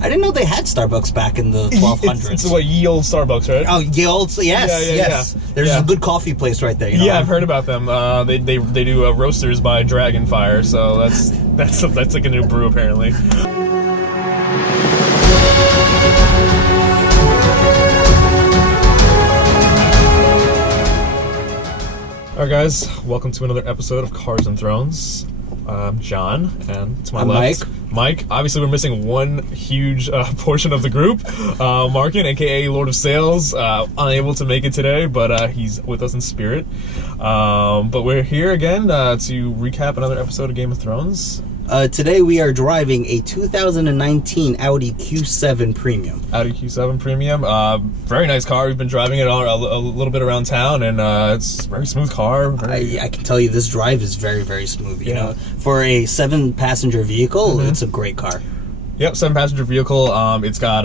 I didn't know they had Starbucks back in the 1200s. It's what, ye olde Starbucks, right? Oh, ye olde, yes. There's a good coffee place right there. You know? I've heard about them. They do roasters by Dragonfire, so that's like a new brew apparently. Alright guys, welcome to another episode of Cars and Thrones. I'm John, and to my left, Mike. Obviously we're missing one huge portion of the group. Markin, aka Lord of Sales, unable to make it today, but he's with us in spirit. But we're here again to recap another episode of Game of Thrones. Today we are driving a 2019 Audi Q7 Premium. Audi Q7 Premium. Very nice car. We've been driving it a little bit around town, and it's a very smooth car. I can tell you this drive is very, very smooth. You know, for a 7-passenger vehicle, it's a great car. Yep, 7-passenger vehicle. It's got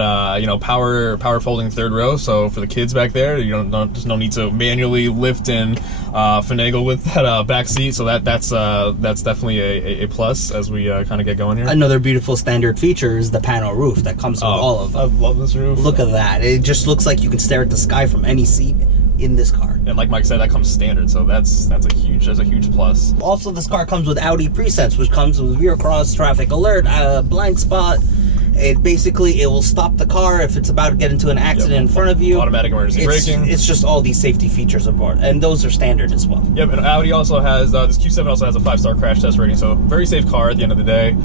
power folding third row. So for the kids back there, there's no need to manually lift and finagle with that back seat. So that's definitely a plus as we kind of get going here. Another beautiful standard feature is the panel roof that comes with all of them. I love this roof. Look at that! It just looks like you can stare at the sky from any seat in this car. And like Mike said, that comes standard, so that's a huge plus. Also, this car comes with Audi presets, which comes with rear cross, traffic alert, blind spot. It will stop the car if it's about to get into an accident in front of you. Automatic emergency braking. It's just all these safety features aboard, and those are standard as well. Yep, and Audi also has, this Q7 also has a 5-star crash test rating, so very safe car at the end of the day.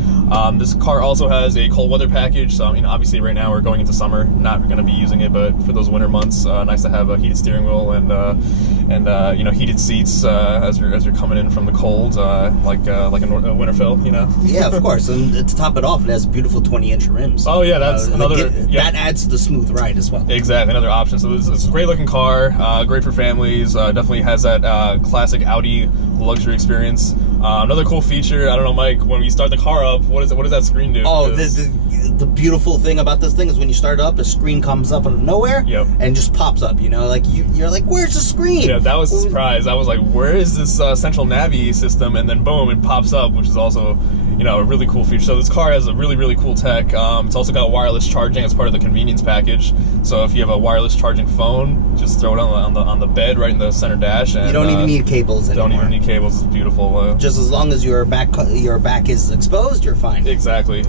This car also has a cold weather package, so I mean, obviously right now we're going into summer, not going to be using it, but for those winter months, nice to have a heated steering wheel and heated seats as you're coming in from the cold, like a Winterfell, you know. Yeah, of course, and to top it off, it has beautiful 20-inch rims. Oh yeah, that's another. That adds to the smooth ride as well. Exactly, another option. So it's a great looking car, great for families. Definitely has that classic Audi luxury experience. Another cool feature, I don't know, Mike, when you start the car up, what does that screen do? Oh, the beautiful thing about this thing is when you start it up, the screen comes up out of nowhere and just pops up, you know, like you're like, where's the screen? Yeah, that was a surprise. I was like, where is this central navi system? And then boom, it pops up, which is also, a really cool feature. So this car has a really, really cool tech. It's also got wireless charging as part of the convenience package. So if you have a wireless charging phone, just throw it on the bed right in the center dash. And you don't even need cables anymore. Don't even need cables. It's beautiful. Just as long as your back is exposed, you're fine. Exactly.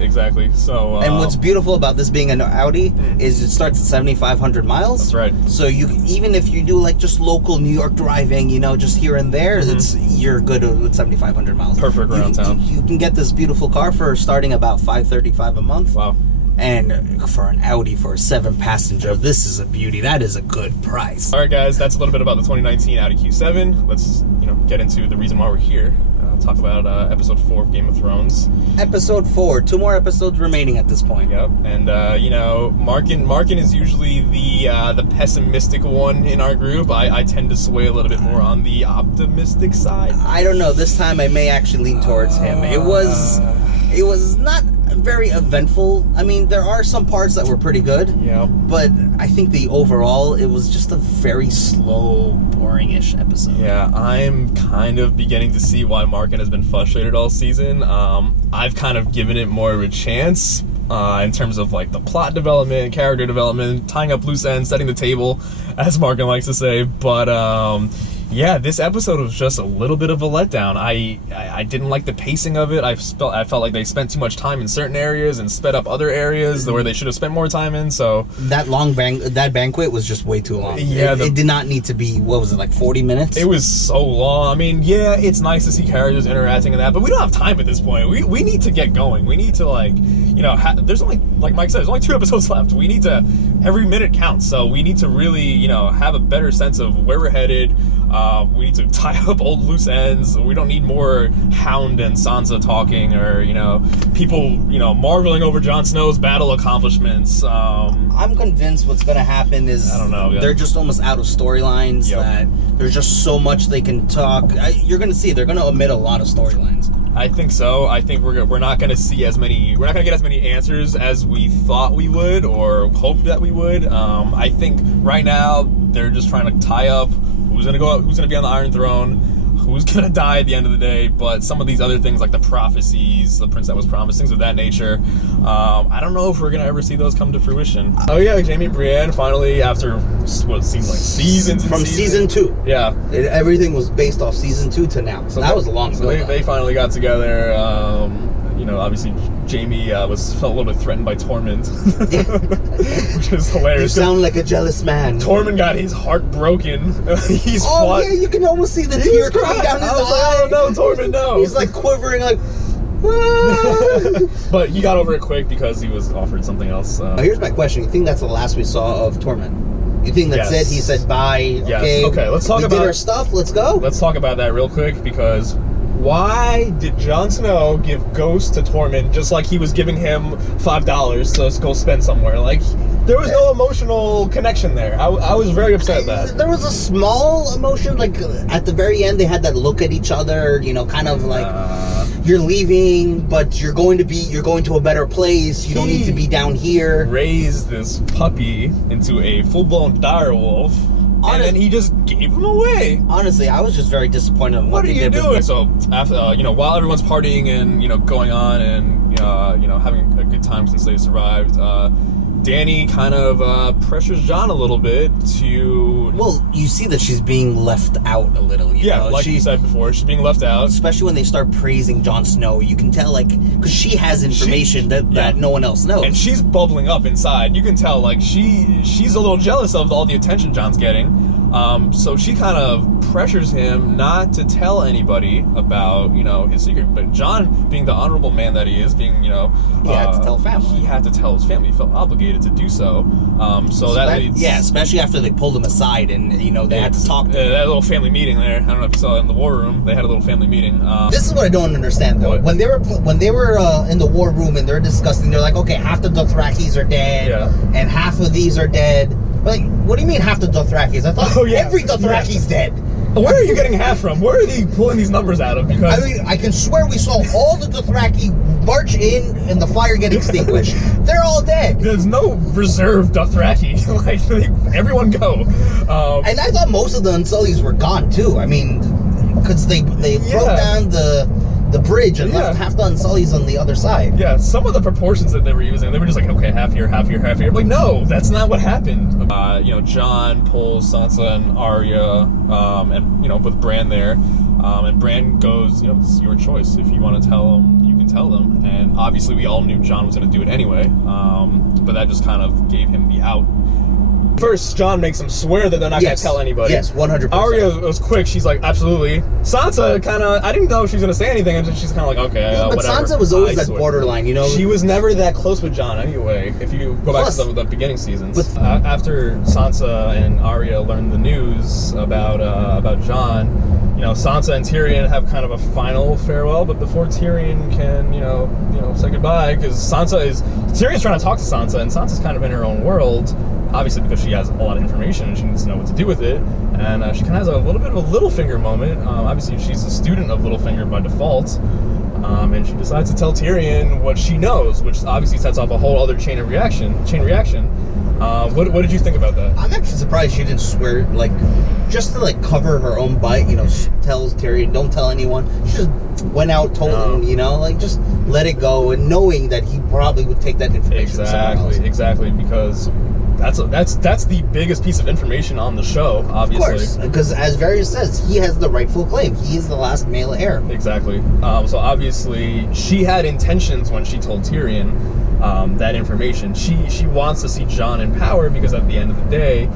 So and what's beautiful about this being an Audi is it starts at 7,500 miles. That's right. So even if you do like just local New York driving, just here and there, you're good with 7,500 miles. Perfect around town. You can get this beautiful car for starting about $535 a month. Wow. And for an Audi for a 7-passenger, this is a beauty. That is a good price. All right, guys, that's a little bit about the 2019 Audi Q7. Let's get into the reason why we're here. Talk about episode 4 of Game of Thrones. Episode 4. 2 more episodes remaining at this point. Yep. And Markin is usually the pessimistic one in our group. I tend to sway a little bit more on the optimistic side. I don't know. This time I may actually lean towards him. It was not very eventful. I mean, there are some parts that were pretty good. Yeah. But I think it was just a very slow, boring-ish episode. Yeah, I'm kind of beginning to see why Markin has been frustrated all season. I've kind of given it more of a chance in terms of like the plot development, character development, tying up loose ends, setting the table, as Markin likes to say. But yeah, this episode was just a little bit of a letdown. I didn't like the pacing of it. I felt like they spent too much time in certain areas and sped up other areas where they should have spent more time in. So that banquet was just way too long. Yeah, it did not need to be. What was it, like 40 minutes? It was so long. I mean, yeah, it's nice to see characters interacting and that, but we don't have time at this point. We need to get going. We need to there's only, like Mike said, there's only 2 episodes left. We need to, every minute counts. So we need to really have a better sense of where we're headed. We need to tie up old loose ends. We don't need more Hound and Sansa talking, or people marveling over Jon Snow's battle accomplishments. I'm convinced what's going to happen is, I don't know, they're just almost out of storylines. That there's just so much they can talk. You're going to see they're going to omit a lot of storylines. I think so. I think we're not going to see as many. We're not going to get as many answers as we thought we would or hoped that we would. I think right now they're just trying to tie up who's going to go out, who's going to be on the Iron Throne, who's gonna die at the end of the day, but some of these other things like the prophecies, the prince that was promised, things of that nature, I don't know if we're gonna ever see those come to fruition. Oh yeah, Jaime and Brienne finally, after what seems like seasons and From season 2. Yeah. Everything was based off season 2 to now. So that was a long ago. They finally got together. You know, obviously Jaime felt a little bit threatened by Tormund, which is hilarious. You sound like a jealous man. Tormund got his heart broken. He's fought. Yeah, you can almost see the tear coming down his eye. Oh no, Tormund, no. He's like quivering, like. But he got over it quick because he was offered something else. Here's my question: you think that's the last we saw of Tormund? You think that's it? He said bye. Yes. Okay. Let's talk about did our stuff. Let's go. Let's talk about that real quick because. Why did Jon Snow give Ghost to Tormund just like he was giving him $5 to go spend somewhere? Like, there was no emotional connection there. I was very upset at that. There was a small emotion, like at the very end they had that look at each other, you know, kind of like you're leaving, but you're going to a better place. You don't need to be down here. Raised this puppy into a full-blown direwolf. And then he just gave him away. Honestly, I was just very disappointed in what they did. What are you doing? So, after you know, while everyone's partying and you know going on and you know having a good time since they survived, Dany kind of pressures Jon a little bit to. Well, you see that she's being left out a little. You know? Like you said before, she's being left out. Especially when they start praising Jon Snow, you can tell, like, because she has information that no one else knows, and she's bubbling up inside. You can tell, like she's a little jealous of all the attention Jon's getting. So she kind of pressures him not to tell anybody about, you know, his secret. But Jon, being the honorable man that he is, being, you know, he had to tell family. He had to tell his family. He felt obligated to do so. So that leads, especially after they pulled him aside and you know they had to talk to him. That little family meeting there. I don't know if you saw it in the war room. They had a little family meeting. This is what I don't understand though. When they were in the war room and they're discussing, they're like, okay, half the Dothrakis are dead, and half of these are dead. Like, what do you mean half the Dothrakis? I thought every Dothraki's dead. Where are you getting half from? Where are they pulling these numbers out of? Because I mean, I can swear we saw all the Dothraki march in and the fire get extinguished. They're all dead. There's no reserve Dothraki. Like, everyone go. And I thought most of the Unsullies were gone too. I mean, because they broke down the bridge and left half the Unsullies on the other side. Yeah, some of the proportions that they were using, they were just like, okay, half here, half here, half here. Like, no, that's not what happened. You know, Jon pulls Sansa and Arya, and, you know, with Bran there. And Bran goes, you know, it's your choice. If you want to tell them, you can tell them. And obviously we all knew Jon was going to do it anyway. But that just kind of gave him the out. First, Jon makes them swear that they're not going to tell anybody. Yes, 100%. Arya was quick. She's like, absolutely. Sansa kind of, I didn't know if she was going to say anything, and she's kind of like, okay, but whatever. Sansa was always that borderline, you know? She was never that close with Jon anyway, if you go back to the beginning seasons. After Sansa and Arya learned the news about Jon, you know, Sansa and Tyrion have kind of a final farewell, but before Tyrion can, you know, say goodbye, because Tyrion's trying to talk to Sansa, and Sansa's kind of in her own world, obviously because she has a lot of information and she needs to know what to do with it, and she kind of has a little bit of a Littlefinger moment. Obviously she's a student of Littlefinger by default, and she decides to tell Tyrion what she knows, which obviously sets off a whole other chain reaction. What did you think about that? I'm actually surprised she didn't swear, like, just to like cover her own butt, you know, tells Tyrion, don't tell anyone. She just went out, told him, you know, like, just let it go, and knowing that he probably would take that information. Exactly, because that's the biggest piece of information on the show, obviously. Of course, because as Varys says, he has the rightful claim. He is the last male heir. Exactly. So obviously, she had intentions when she told Tyrion that information. She wants to see Jon in power because at the end of the day,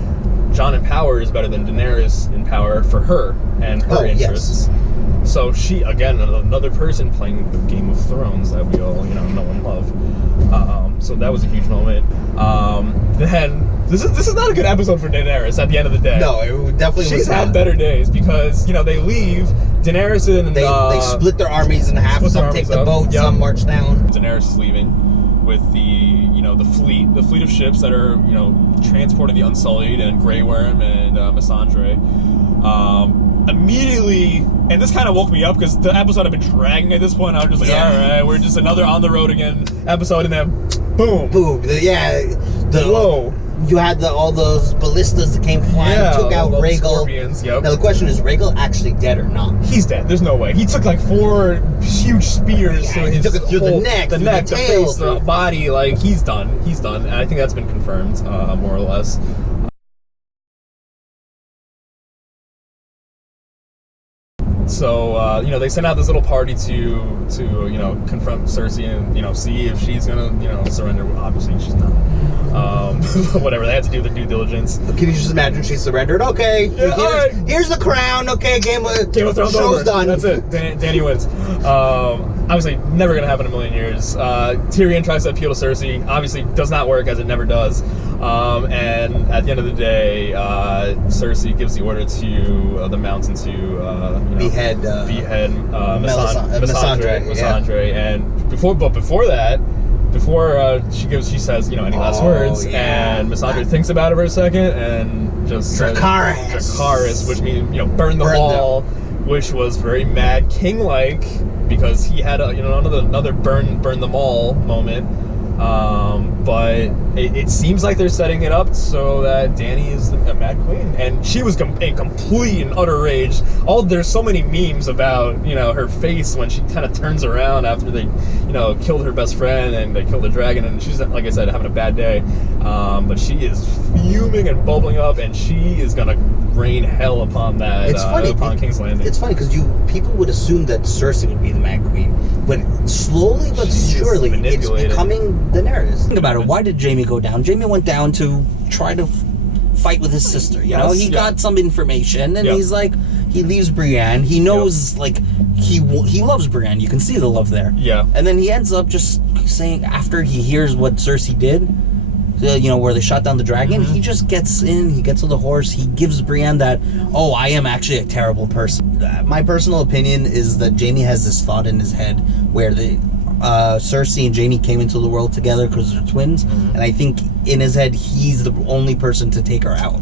Jon in power is better than Daenerys in power for her and her interests. Yes. So she, again, another person playing the Game of Thrones that we all, you know and love. So that was a huge moment. Then this is not a good episode for Daenerys at the end of the day. No, it definitely. She's had better days because, you know, they leave. Daenerys and they split their armies in half. Some take the boat, some march down. Daenerys is leaving with the fleet of ships that are, you know, transporting the Unsullied and Grey Worm and Missandei. Immediately, and this kind of woke me up because the episode had been dragging at this point. I was just like, all right, we're just another on the road again episode, and then boom, whoa. you had all those ballistas that came flying, took out Rhaegal. Scorpions, yep. Now the question is, Rhaegal actually dead or not? He's dead. There's no way. He took like 4 huge spears to his took it through the neck, the tail, face, the body. Like, he's done. He's done. And I think that's been confirmed, more or less. So, you know, they sent out this little party to you know, confront Cersei and, you know, see if she's gonna, you know, surrender. Obviously, she's not. Whatever, they had to do their due diligence. Can you just imagine she surrendered? Okay, here's the crown. Okay, Game of Thrones show's done. That's it. Dany wins. Obviously, never gonna happen in a million years. Tyrion tries to appeal to Cersei. Obviously, does not work, as it never does. And at the end of the day, Cersei gives the order to the Mountain to you know, behead Melisandre. And before that, she says, you know, any last words, and Melisandre thinks about it for a second and just says Dracarys, which means, you know, burn the wall, which was very Mad King-like, because he had a, you know, another burn them all moment. But it seems like they're setting it up so that Dany is a Mad Queen, and she was in complete and utter rage. There's so many memes about, you know, her face when she kind of turns around after they, you know, killed her best friend and they killed the dragon, and she's, like I said, having a bad day. But she is fuming and bubbling up, and she is gonna rain hell upon that. It's funny, upon King's Landing. It's funny because people would assume that Cersei would be the Mad Queen, but slowly but surely it's becoming Daenerys. Think about it. Why did Jaime go down? Jaime went down to try to fight with his sister. You know, he got some information, and he's like, he leaves Brienne. He knows, like, he loves Brienne. You can see the love there. Yeah. And then he ends up just saying, after he hears what Cersei did, you know, where they shot down the dragon, he just gets in, he gets on the horse, he gives Brienne that, oh, I am actually a terrible person. My personal opinion is that Jaime has this thought in his head where Cersei and Jaime came into the world together because they're twins, and I think in his head he's the only person to take her out.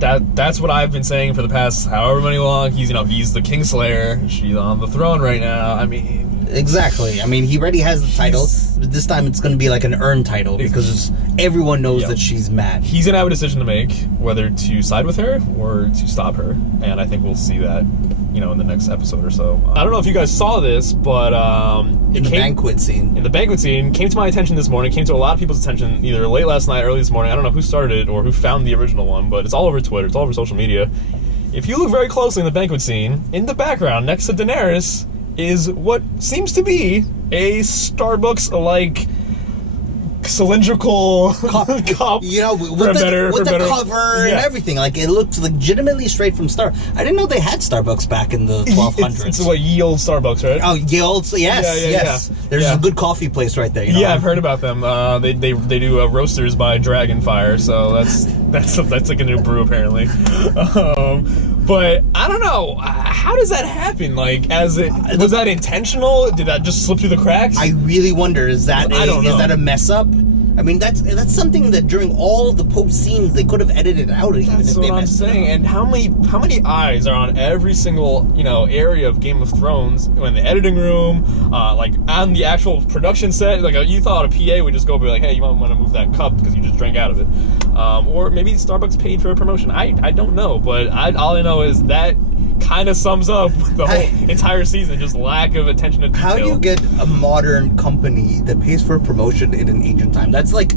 That's what I've been saying for the past however many long. He's, you know, he's the Kingslayer. She's on the throne right now. I mean, exactly. I mean, he already has the title, but this time it's going to be like an earned title because everyone knows that she's mad. He's going to have a decision to make whether to side with her or to stop her, and I think we'll see that, you know, in the next episode or so. I don't know if you guys saw this, but in the banquet scene came to my attention this morning, came to a lot of people's attention either late last night, early this morning. I don't know who started it or who found the original one, but it's all over Twitter, it's all over social media. If you look very closely in the banquet scene, in the background next to Daenerys is what seems to be a Starbucks-like cylindrical cup, you know, with the cover and everything. Like, it looks legitimately straight from I didn't know they had Starbucks back in the 1200s. It's what, ye olde Starbucks, right? Oh, ye olde, yes. There's a good coffee place right there. You know? Yeah, I've heard about them. They do roasters by Dragonfire, so that's like a new brew apparently. But I don't know. How does that happen? Like, was that intentional? Did that just slip through the cracks? I really wonder. Is that a mess up? I mean, that's something that during all the post scenes they could have edited out. That's what I'm saying. And how many eyes are on every single, you know, area of Game of Thrones, in the editing room, like on the actual production set? Like, you thought a PA would just go be like, hey, you might want to move that cup because you just drank out of it, or maybe Starbucks paid for a promotion. I don't know, but all I know is that kind of sums up the whole entire season, just lack of attention to detail. How do you get a modern company that pays for a promotion in an ancient time? That's like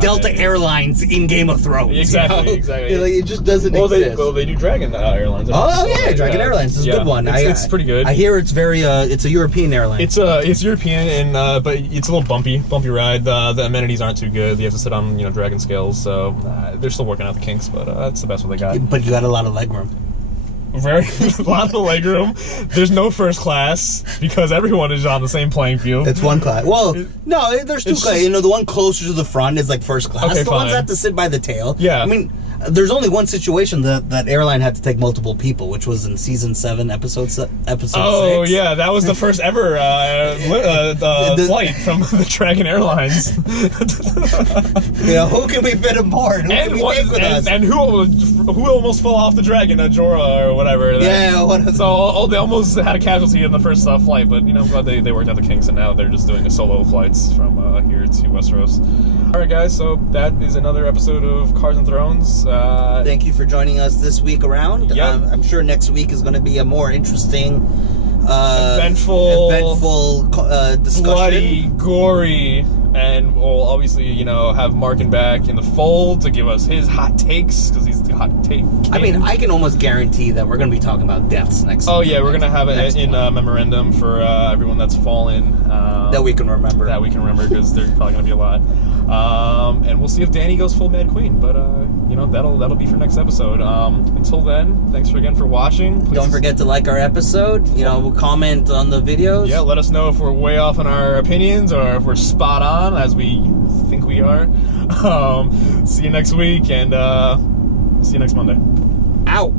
Delta Airlines in Game of Thrones. Exactly, you know? exactly. Like, it just doesn't exist. They do Dragon Airlines. Dragon Airlines is a good one. It's pretty good. I hear it's very it's a European airline. It's European, and but it's a little bumpy ride. The amenities aren't too good. You have to sit on, you know, dragon scales, so they're still working out the kinks, but that's the best one they got. But you got a lot of legroom. A lot of legroom. There's no first class because everyone is on the same playing field. It's one class. Well, no, there's two classes. You know, the one closer to the front is like first class. Okay, the ones that have to sit by the tail. Yeah. I mean, there's only one situation that airline had to take multiple people, which was in season 7, episode 6. Oh yeah, that was the first ever flight from the Dragon Airlines. You know, who can we fit aboard? Who can we take with us? And who who almost fell off the dragon? Jorah or whatever. So they almost had a casualty in the first flight, but I'm glad they worked out the kinks, and now they're just doing a solo flights from here to Westeros. All right, guys. So that is another episode of Cars and Thrones. Thank you for joining us this week around. Yep. I'm sure next week is going to be a more interesting, eventful discussion. Bloody, gory. And we'll obviously, have Markin back in the fold to give us his hot takes, because he's the hot take king. I mean, I can almost guarantee that we're going to be talking about deaths next week. Oh, yeah, we're going to have it in memorandum for everyone that's fallen. That we can remember. Because there's probably going to be a lot. And we'll see if Dany goes full Mad Queen. But, that'll be for next episode. Until then, thanks again for watching. Please don't forget to like our episode. Comment on the videos. Yeah, let us know if we're way off on our opinions or if we're spot on, as we think we are. See you next week, and see you next Monday. Out.